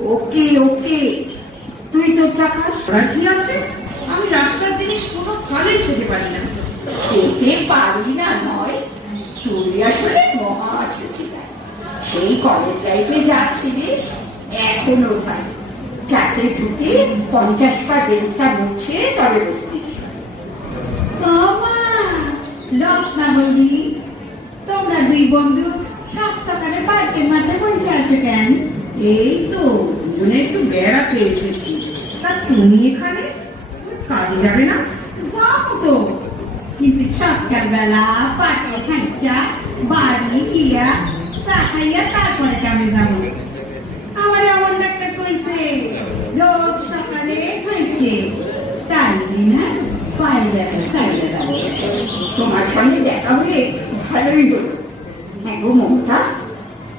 ওকে ওকে। তুই তো আছে? আমি রাস্তার জিনিস কোনো কালেই খেতে পারি না। খেতে পারি না নয়। তুই আসলে মহা আছে সেই কলেজ লাইফে যাচ্ছিলি এখনও ভাই। ঢুকে পঞ্চাশ পা বেঞ্চটা মুছে তবে তোমরা দুই বন্ধু সাত সকালে পার্কের মাঠে বসে আছো কেন? এই তো দুজনে একটু বেড়াতে এসেছি তা তুমি এখানে? কাজে যাবে না? যাব তো। কিন্তু সকাল বেলা পাটে খাইটা বাড়ি গিয়া চা খাইয়া তারপরে আমি যাব। আমার এমন ডাক্তার কইছে, রোজ সকালে খাইছে তাই না? যাব। তোমার সঙ্গে দেখা হয়ে ভালোই হলো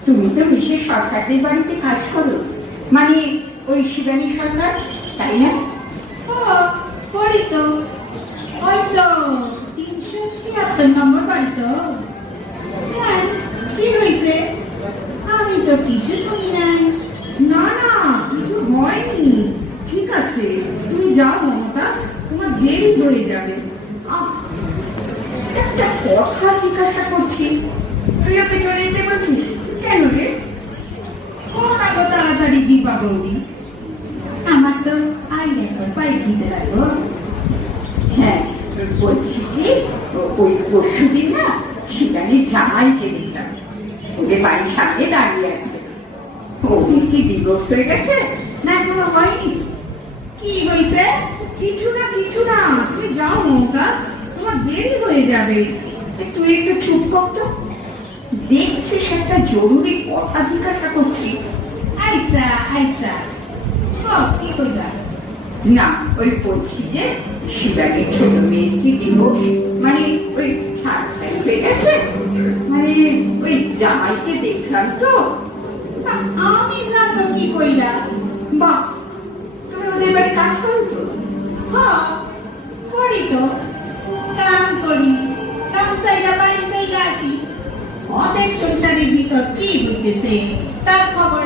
তুমি তো বিশেষ সরকারদের বাড়িতে কাজ করো। মানে ওই শিবানী সরকার তাই না? করি তো। ওই তো তিনশো ছিয়াত্তর নম্বর বাড়ি তো। হ্যাঁ, কি হয়েছে? আমি তো কিছু শুনি নাই। না না কিছু হয়নি। ঠিক আছে তুমি যাও মমতা তোমার দেরি হয়ে যাবে। একটা কথা জিজ্ঞাসা করছি। তুই ওকে চলে যেতে বলছিস? কেন হ্যাঁ বাড়ির সামনে দাঁড়িয়ে আছে। কি ডিভোর্স হয়ে গেছে না এখনও হয়নি? কি হয়েছে? কিছু না কিছু না। তুমি যাও মমতা তোমার দেরি হয়ে যাবে। তুই একটু চুপ কর তো দেখছিস একটা জরুরি কথা জিজ্ঞাসা করছি। আইসা আইসা কি না ওই বলছি যে শিবাকে ছোট কি মানে ওই ছাড় হয়ে গেছে? মানে ওই জামাইকে দেখলাম তো। আমি জানব কি কইলা? বা তুমি ওদের বাড়ি কাজ করো তো? অনেক সংসারের ভিতর কি হইতেছে তার খবর